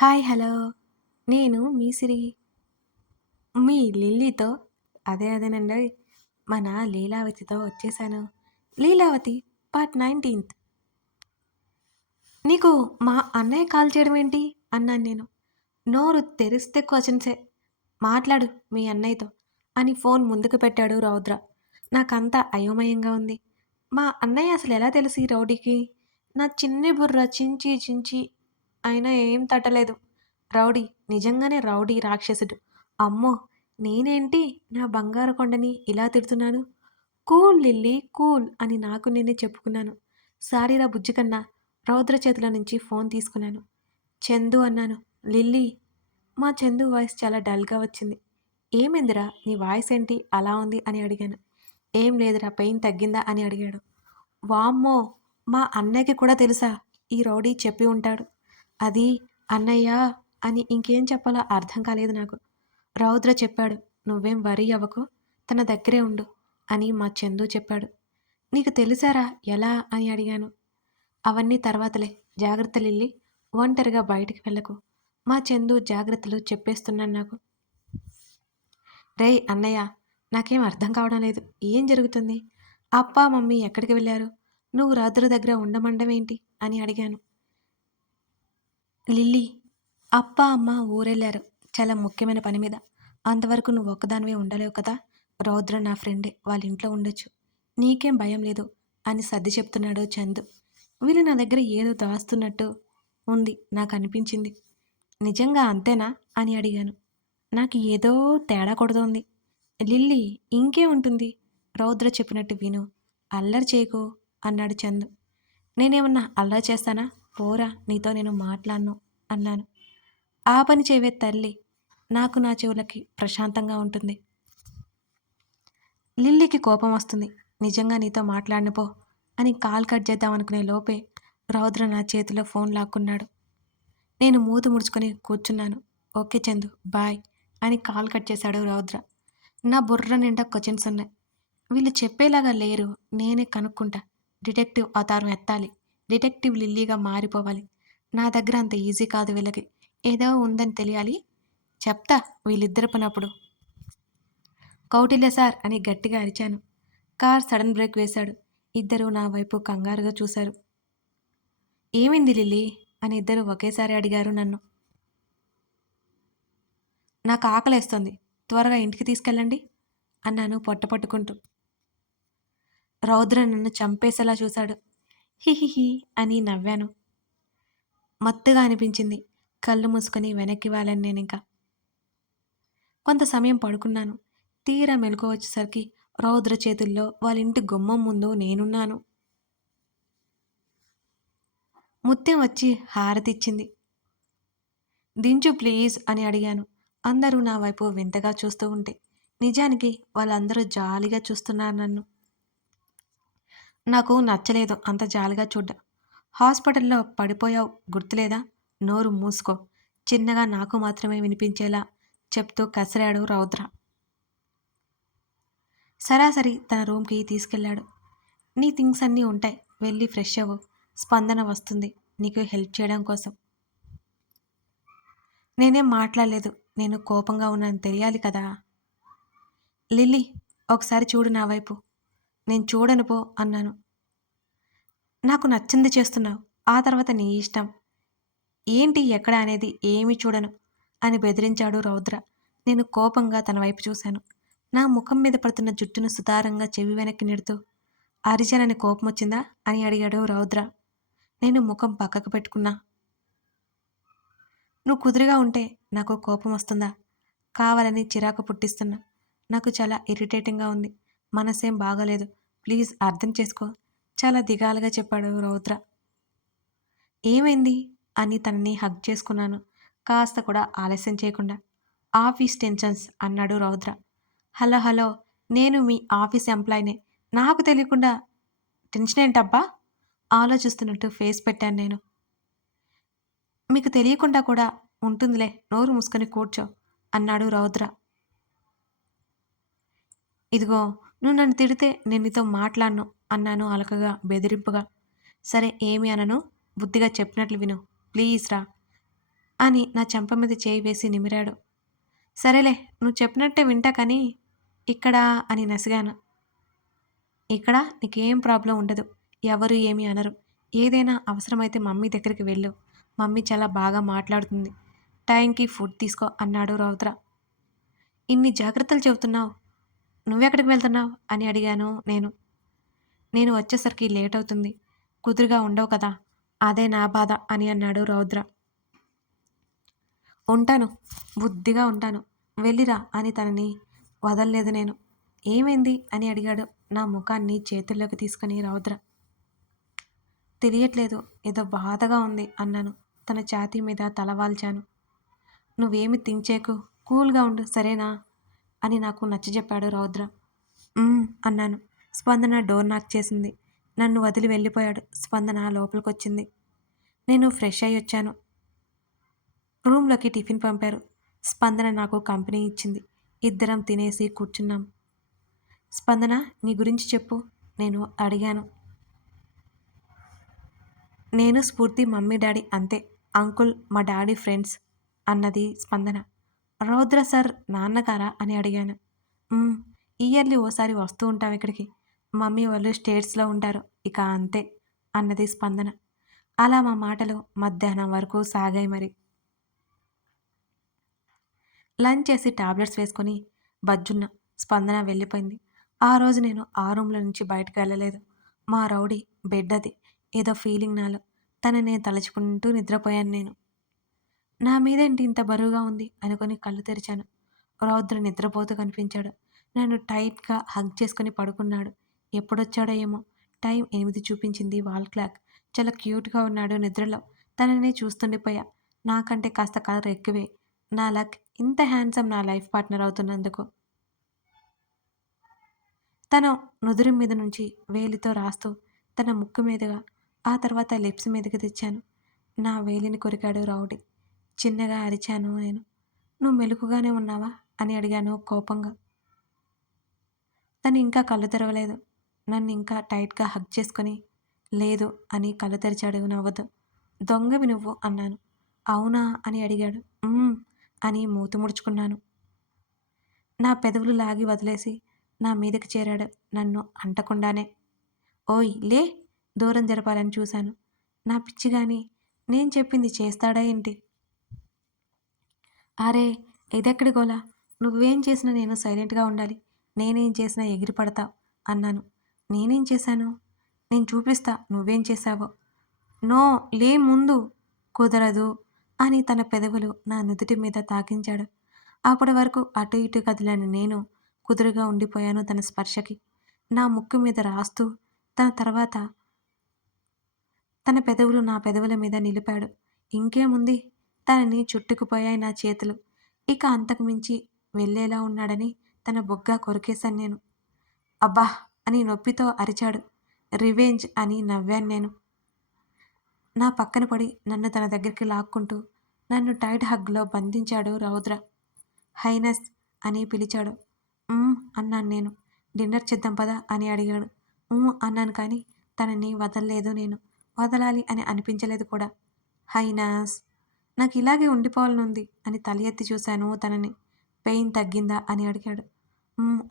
Hi hello. నేను మీ సిరి. మీ లిల్లీతో అదే అదేనండి మన లీలావతితో వచ్చేసాను. Leelavathi part nineteenth. నీకు మా అన్నయ్య కాల్ చేయడం ఏంటి? అన్నాను నేను. నోరు తెరిస్తే క్వశ్చన్సే. మాట్లాడు మీ అన్నయ్యతో అని ఫోన్ ముందుకు పెట్టాడు రౌద్ర. నాకంతా అయోమయంగా ఉంది. మా అన్నయ్య అసలు ఎలా తెలిసి రౌడీకి? నా చిన్ని బుర్ర చించి చించి అయినా ఏం తట్టలేదు. రౌడీ నిజంగానే రౌడీ రాక్షసుడు. అమ్మో నేనేంటి నా బంగారు కొండని ఇలా తిడుతున్నాను? కూల్ లిల్లీ కూల్ అని నాకు నేనే చెప్పుకున్నాను. సారీరా బుజ్జి కన్నా రౌద్ర చేతుల నుంచి ఫోన్ తీసుకున్నాను. చందు అన్నాను లిల్లీ మా చందు వాయిస్ చాలా డల్గా వచ్చింది. ఏమైందిరా నీ వాయిస్ ఏంటి అలా ఉంది అని అడిగాను. ఏం లేదురా పెయిన్ తగ్గిందా అని అడిగాడు. వామ్మో మా అన్నయ్యకి కూడా తెలుసా ఈ రౌడీ చెప్పి ఉంటాడు. అది అన్నయ్య అని ఇంకేం చెప్పాలో అర్థం కాలేదు నాకు. రౌద్ర చెప్పాడు నువ్వేం వరి అవ్వకు తన దగ్గరే ఉండు అని మా చందు చెప్పాడు. నీకు తెలుసారా ఎలా? అని అడిగాను. అవన్నీ తర్వాతలే జాగ్రత్తలు వెళ్ళి ఒంటరిగా బయటికి వెళ్ళకు. మా చందు జాగ్రత్తలు చెప్పేస్తున్నాను నాకు. రేయ్ అన్నయ్య నాకేం అర్థం కావడం లేదు. ఏం జరుగుతుంది? అప్ప మమ్మీ ఎక్కడికి వెళ్ళారు? నువ్వు రౌద్ర దగ్గర ఉండమండం ఏంటి అని అడిగాను. లిల్లీ అప్ప అమ్మ ఊరెళ్ళారు చాలా ముఖ్యమైన పని మీద. అంతవరకు నువ్వు ఒక్కదానివే ఉండలేవు కదా? రౌద్ర నా ఫ్రెండే వాళ్ళ ఇంట్లో ఉండొచ్చు. నీకేం భయం లేదు అని సర్ది చెప్తున్నాడు చందు. వీళ్ళు నా దగ్గర ఏదో దాస్తున్నట్టు ఉంది నాకు అనిపించింది. నిజంగా అంతేనా? అని అడిగాను. నాకు ఏదో తేడా కొడుతోంది. లిల్లీ ఇంకే ఉంటుంది? రౌద్ర చెప్పినట్టు విను. అల్లరి చేయకు అన్నాడు చందు. నేనేమన్నా అల్లరి చేస్తానా? పోరా నీతో నేను మాట్లాడను అన్నాను. ఆ పని చేవే తల్లి నాకు నా చెవులకి ప్రశాంతంగా ఉంటుంది. లిల్లీకి కోపం వస్తుంది. నిజంగా నీతో మాట్లాడినపో అని కాల్ కట్ చేద్దాం అనుకునే లోపే రౌద్ర నా చేతిలో ఫోన్ లాక్కున్నాడు. నేను మూతు ముడుచుకొని కూర్చున్నాను. ఓకే చందు బాయ్ అని కాల్ కట్ చేశాడు రౌద్ర. నా బుర్ర నిండా క్వశ్చన్స్ ఉన్నాయి. వీళ్ళు చెప్పేలాగా లేరు నేనే కనుక్కుంటా. డిటెక్టివ్ అవతారం ఎత్తాలి. డిటెక్టివ్ లిల్లీగా మారిపోవాలి. నా దగ్గర అంత ఈజీ కాదు వీళ్ళకి. ఏదో ఉందని తెలియాలి. చెప్తా వీళ్ళిద్దరు పనప్పుడు. కౌటిల్య సార్ అని గట్టిగా అరిచాను. కార్ సడన్ బ్రేక్ వేశాడు. ఇద్దరు నా వైపు కంగారుగా చూశారు. ఏమైంది లిల్లీ? అని ఇద్దరు ఒకేసారి అడిగారు నన్ను. నాకు ఆకలేస్తుంది. త్వరగా ఇంటికి తీసుకెళ్ళండి అన్నాను పొట్ట పట్టుకుంటూ. రౌద్ర నన్ను చంపేసేలా చూశాడు. హిహిహి అని నవ్వాను. మత్తుగా అనిపించింది. కళ్ళు మూసుకొని వెనక్కి వాళ్ళని నేను ఇంకా. కొంత సమయం పడుకున్నాను. తీరా మెలకు వచ్చేసరికి రౌద్ర చేతుల్లో వాళ్ళ ఇంటి గుమ్మం ముందు నేనున్నాను. ముత్యం వచ్చి హారతిచ్చింది దించు ప్లీజ్ అని అడిగాను. అందరూ నా వైపు వింతగా చూస్తూ ఉంటే నిజానికి వాళ్ళందరూ జాలిగా చూస్తున్నారు నన్ను. నాకు నచ్చలేదు అంత జాలిగా చూడ్డా. హాస్పిటల్లో పడిపోయావు గుర్తులేదా? నోరు మూసుకో. చిన్నగా నాకు మాత్రమే వినిపించేలా చెప్తూ కసిరాడు రౌద్ర. సరాసరి తన రూమ్కి తీసుకెళ్ళాడు. నీ థింగ్స్ అన్నీ ఉంటాయి వెళ్ళి ఫ్రెష్ అవ్వు. స్పందన వస్తుంది నీకు హెల్ప్ చేయడం కోసం. నేనేం మాట్లాడలేదు నేను కోపంగా ఉన్నాను తెలియాలి కదా? లిల్లీ ఒకసారి చూడు నా వైపు. నేను చూడను పో అన్నాను. నాకు నచ్చింది చేస్తున్నావు. ఆ తర్వాత నీ ఇష్టం. ఏంటి ఎక్కడ అనేది ఏమీ చూడను అని బెదిరించాడు రౌద్ర. నేను కోపంగా తన వైపు చూశాను. నా ముఖం మీద పడుతున్న జుట్టును సుతారంగా చెవి వెనక్కి నెడుతూ అరిజనని కోపం వచ్చిందా అని అడిగాడు రౌద్ర. నేను ముఖం పక్కకు పెట్టుకున్నా. నువ్వు కుదురుగా ఉంటే నాకు కోపం వస్తుందా? కావాలని చిరాకు పుట్టిస్తున్నా. నాకు చాలా ఇరిటేటింగ్గా ఉంది. మనసేం బాగలేదు. ప్లీజ్ అర్థం చేసుకో. చాలా దిగాలుగా చెప్పాడు రౌద్ర. ఏమైంది? అని తనని హగ్ చేసుకున్నాను. కాస్త కూడా ఆలస్యం చేయకుండా. ఆఫీస్ టెన్షన్స్ అన్నాడు రౌద్ర. Hello hello. నేను మీ ఆఫీస్ ఎంప్లాయీనే. నాకు తెలియకుండా టెన్షన్ ఏంటబ్బా? ఆలోచిస్తున్నట్టు ఫేస్ పెట్టాను నేను. మీకు తెలియకుండా కూడా ఉంటుందిలే. నోరు మూసుకొని కూర్చో అన్నాడు రౌద్ర. ఇదిగో నువ్వు నన్ను తిడితే నేను నీతో మాట్లాడను అన్నాను అలకగా బెదిరింపుగా. సరే ఏమి అనను? బుద్ధిగా చెప్పినట్లు విను. ప్లీజ్ రా అని నా చెంప మీద చేయి వేసి నిమిరాడు. సరేలే నువ్వు చెప్పినట్టే వింటా కానీ ఇక్కడ అని నసిగాను. ఇక్కడ? నీకేం ప్రాబ్లం ఉండదు. ఎవరు ఏమీ అనరు. ఏదైనా అవసరమైతే మమ్మీ దగ్గరికి వెళ్ళు. మమ్మీ చాలా బాగా మాట్లాడుతుంది. టైంకి ఫుడ్ తీసుకో అన్నాడు రౌద్ర. ఇన్ని జాగ్రత్తలు చెబుతున్నావు? నువ్వెక్కడికి వెళ్తున్నావు? అని అడిగాను నేను. నేను వచ్చేసరికి లేట్ అవుతుంది. కుదురుగా ఉండవు కదా. అదే నా బాధ అని అన్నాడు రౌద్ర. ఉంటాను. బుద్ధిగా ఉంటాను. వెళ్ళిరా అని తనని వదలలేదు నేను. ఏమైంది? అని అడిగాడు నా ముఖాన్ని చేతుల్లోకి తీసుకుని రౌద్ర. తెలియట్లేదు. ఏదో బాధగా ఉంది అన్నాను. తన ఛాతీ మీద తలవాల్చాను నువ్వేమి తించేకు? కూల్గా ఉండు సరేనా? అని నాకు నచ్చజెప్పాడు రౌద్ర. అన్నాను. స్పందన డోర్ నాక్ చేసింది. నన్ను వదిలి వెళ్ళిపోయాడు. స్పందన లోపలికొచ్చింది. నేను ఫ్రెష్ అయ్యి వచ్చాను. రూమ్లోకి టిఫిన్ పంపారు. స్పందన నాకు కంపెనీ ఇచ్చింది. ఇద్దరం తినేసి కూర్చున్నాం. స్పందన నీ గురించి చెప్పు. నేను అడిగాను. నేను స్ఫూర్తి మమ్మీ డాడీ అంతే. అంకుల్ మా డాడీ ఫ్రెండ్స్ అన్నది స్పందన. రౌద్ర సార్ నాన్నగారా అని అడిగాను. ఇయర్లీ ఓసారి వస్తూ ఉంటాం ఇక్కడికి. మమ్మీ వాళ్ళు స్టేట్స్లో ఉంటారు ఇక అంతే అన్నది స్పందన. అలా మా మాటలు మధ్యాహ్నం వరకు సాగాయి మరి. లంచ్ చేసి టాబ్లెట్స్ వేసుకొని బజ్జున్న స్పందన వెళ్ళిపోయింది. ఆ రోజు నేను ఆ రూమ్లో నుంచి బయటకు వెళ్ళలేదు. మా రౌడీ బెడ్ అది ఏదో ఫీలింగ్ నాలో. తననే తలుచుకుంటూ నిద్రపోయాను నేను. నా మీదేంటి ఇంత బరువుగా ఉంది? అనుకొని కళ్ళు తెరిచాను. రౌద్ర నిద్రపోతూ కనిపించాడు. నన్ను టైట్గా హగ్ చేసుకుని పడుకున్నాడు. ఎప్పుడొచ్చాడో ఏమో. టైం ఎనిమిది చూపించింది వాల్ క్లాక్. చాలా క్యూట్గా ఉన్నాడు నిద్రలో. తనని చూస్తుండిపోయా నాకంటే కాస్త కలర్ ఎక్కువే. నా లక్ ఇంత హ్యాండ్సమ్ నా లైఫ్ పార్ట్నర్ అవుతున్నందుకు. తన నుదురు మీద నుంచి వేలితో రాస్తూ తన ముక్కు మీదుగా ఆ తర్వాత లిప్స్ మీదకి తెచ్చాను. నా వేలిని కొరికాడు రౌడీ. చిన్నగా అరిచాను నేను. నువ్వు మెలుకుగానే ఉన్నావా? అని అడిగాను కోపంగా. తను ఇంకా కళ్ళు తెరవలేదు. నన్ను ఇంకా టైట్గా హగ్ చేసుకొని లేదు అని కళ్ళు తెరిచాడు నవ్వదు దొంగవి నువ్వు అన్నాను. అవునా అని అడిగాడు. అని మూతి ముడుచుకున్నాను. నా పెదవులు లాగి వదిలేసి నా మీదకి చేరాడు నన్ను అంటకుండానే. ఓయ్ లే దూరం జరపాలని చూశాను. నా పిచ్చి కానీ నేను చెప్పింది చేస్తాడా ఏంటి? అరే ఇదెక్కడి గోలా? నువ్వేం చేసినా నేను సైలెంట్గా ఉండాలి. నేనేం చేసినా ఎగిరి పడతావు అన్నాను. నేనేం చేశాను? నేను చూపిస్తా నువ్వేం చేశావో. నో లే ముందు. కుదరదు అని తన పెదవులు నా నుదుటి మీద తాకించాడు. అప్పటి వరకు అటు ఇటు కదిలిన నేను. కుదురుగా ఉండిపోయాను తన స్పర్శకి. నా ముక్కు మీద రాస్తూ తన తర్వాత తన పెదవులు నా పెదవుల మీద నిలిపాడు. ఇంకేముంది? తనని చుట్టుకుపోయాయి నా చేతులు. ఇక అంతకుమించి వెళ్ళేలా ఉన్నాడని తన బొగ్గ కొరికేశాను నేను. అబ్బా! అని నొప్పితో అరిచాడు. రివెంజ్ అని నవ్వాను నేను. నా పక్కన పడి నన్ను తన దగ్గరికి లాక్కుంటూ నన్ను టైట్ హగ్లో బంధించాడు రౌద్ర. హైనస్ అని పిలిచాడు. అన్నాను నేను. డిన్నర్ చేద్దాం పదా అని అడిగాడు. అన్నాను కానీ తనని వదలలేదు నేను. వదలాలి అని అనిపించలేదు కూడా. హైనాస్ నాకు ఇలాగే ఉండిపోవాలనుంది అని తల ఎత్తి చూశాను తనని. పెయిన్ తగ్గిందా అని అడిగాడు.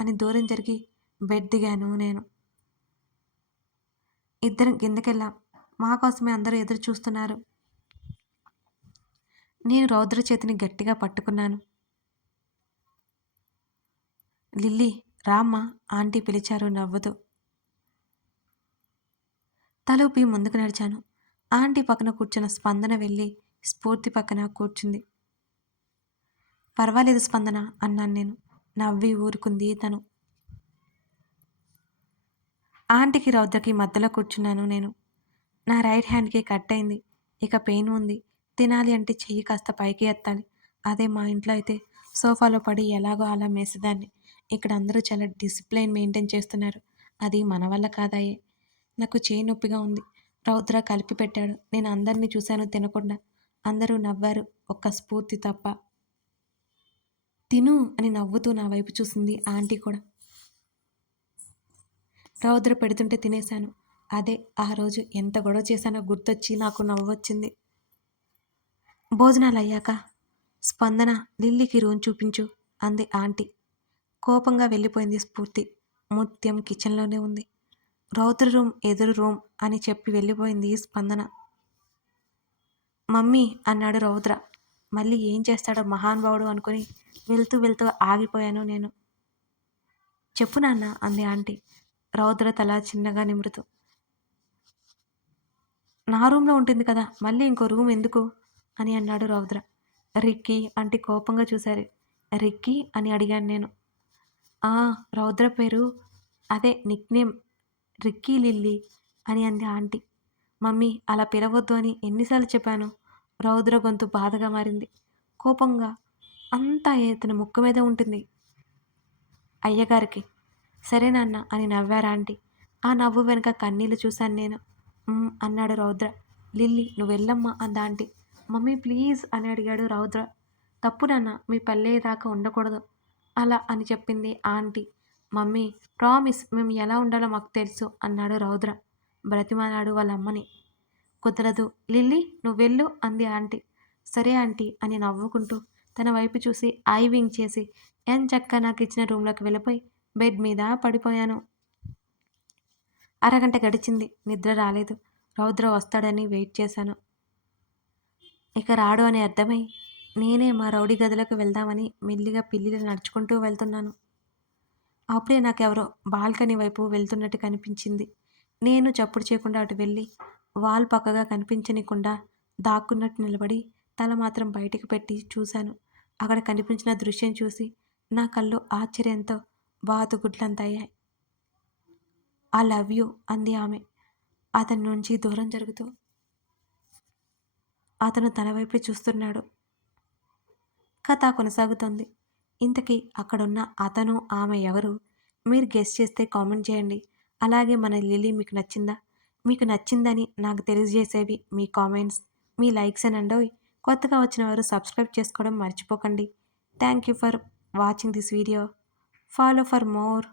అని దూరం జరిగి బెడ్ దిగాను నేను. ఇద్దరం కిందకెళ్ళాం. మా కోసమే అందరూ ఎదురు చూస్తున్నారు. నేను రౌద్ర చేతిని గట్టిగా పట్టుకున్నాను. లిల్లీ రామ్మ ఆంటీ పిలిచారు నవ్వుతూ. తలూపి ముందుకు నడిచాను. ఆంటీ పక్కన కూర్చున్న స్పందన వెళ్ళి స్ఫూర్తి పక్కన కూర్చుంది. పర్వాలేదు స్పందన అన్నాను నేను. నవ్వి ఊరుకుంది తను. ఆంటీకి రౌద్రకి మధ్యలో కూర్చున్నాను నేను. నా రైట్ హ్యాండ్కి కట్ అయింది. ఇక పెయిన్ ఉంది. తినాలి అంటే చెయ్యి కాస్త పైకి ఎత్తాలి. అదే మా ఇంట్లో అయితే సోఫాలో పడి ఎలాగో అలా మేసేదాన్ని. ఇక్కడ అందరూ చాలా డిసిప్లైన్ మెయింటైన్ చేస్తున్నారు. అది మన వల్ల కాదాయే నాకు చేయి నొప్పిగా ఉంది. రౌద్ర కలిపి పెట్టాడు. నేను అందరినీ చూశాను తినకుండా. అందరూ నవ్వారు. ఒక్క స్ఫూర్తి తప్ప. తిను అని నవ్వుతూ నా వైపు చూసింది ఆంటీ కూడా. రౌద్ర పెడుతుంటే తినేశాను. అదే ఆ రోజు ఎంత గొడవ చేశానో గుర్తొచ్చి నాకు నవ్వొచ్చింది. భోజనాలు అయ్యాక స్పందన లిల్లీకి రూమ్ చూపించు అంది ఆంటీ. కోపంగా వెళ్ళిపోయింది స్ఫూర్తి. ముత్యం కిచెన్లోనే ఉంది. రౌద్ర రూమ్ ఎదురు రూమ్ అని చెప్పి వెళ్ళిపోయింది స్పందన. మమ్మీ అన్నాడు రౌద్ర. మళ్ళీ ఏం చేస్తాడో మహానుభావుడు అనుకుని వెళ్తూ వెళ్తూ ఆగిపోయాను నేను. చెప్పు నాన్న అంది ఆంటీ. రౌద్ర తల చిన్నగా నిమురుతూ. నా రూమ్లో ఉంటుంది కదా మళ్ళీ ఇంకో రూమ్ ఎందుకు? అని అన్నాడు రౌద్ర. రిక్కీ అంటే కోపంగా చూశారు. రిక్కీ అని అడిగాను నేను. ఆ రౌద్ర పేరు? అదే నిక్నేమ్ రిక్కీ లిల్లీ అని అంది ఆంటీ. మమ్మీ అలా పిలవద్దు అని ఎన్నిసార్లు చెప్పాను. రౌద్ర గొంతు బాధగా మారింది. కోపంగా అంతా ఇతని ముక్కు మీద ఉంటుంది. అయ్యగారికి సరే నాన్న అని నవ్వారు ఆంటీ. ఆ నవ్వు వెనుక కన్నీళ్ళు చూశాను నేను. అన్నాడు రౌద్ర. లిల్లీ నువ్వు వెళ్ళమ్మా అంద ఆంటీ. మమ్మీ ప్లీజ్ అని అడిగాడు రౌద్ర. తప్పు నాన్న మీ పల్లె దాకా ఉండకూడదు. అలా అని చెప్పింది ఆంటీ. మమ్మీ ప్రామిస్ మేము ఎలా ఉండాలో మాకు తెలుసు అన్నాడు రౌద్ర. బ్రతిమాలాడు వాళ్ళ అమ్మని కుదరదు. లిల్లీ నువ్వు వెళ్ళు అంది ఆంటీ. సరే ఆంటీ అని నవ్వుకుంటూ తన వైపు చూసి ఐ వింగ్ చేసి ఎన్ చక్క నాకు ఇచ్చిన రూమ్లోకి వెళ్ళిపోయి బెడ్ మీద పడిపోయాను. అరగంట గడిచింది. నిద్ర రాలేదు. రౌద్ర వస్తాడని వెయిట్ చేశాను. ఇక రాడు అని అర్థమై నేనే మా రౌడీ గదిలోకి వెళ్దామని మెల్లిగా పిల్లిలు నడుచుకుంటూ వెళ్తున్నాను. అప్పుడే నాకెవరో బాల్కనీ వైపు వెళ్తున్నట్టు కనిపించింది. నేను చప్పుడు చేయకుండా అటు వెళ్ళి వాల్ పక్కగా కనిపించనికుండా దాక్కున్నట్టు నిలబడి తల మాత్రం బయటికి పెట్టి చూశాను. అక్కడ కనిపించిన దృశ్యం చూసి నా కళ్ళు ఆశ్చర్యంతో బాతుగుడ్లంతయ్యాయి ఐ లవ్ యూ అంది ఆమె. అతని నుంచి దూరం జరుగుతూ అతను తన వైపు చూస్తున్నాడు. కథ కొనసాగుతోంది. ఇంతకీ అక్కడున్న అతను ఆమె ఎవరు? మీరు గెస్ట్ చేస్తే కామెంట్ చేయండి. అలాగే మన లిలీ మీకు నచ్చిందా? మీకు నచ్చిందని నాకు తెలియజేసేవి మీ కామెంట్స్ మీ లైక్స్ అని అండవి కొత్తగా వచ్చిన వారు సబ్స్క్రైబ్ చేసుకోవడం మర్చిపోకండి. Thank you for watching this video. Follow for more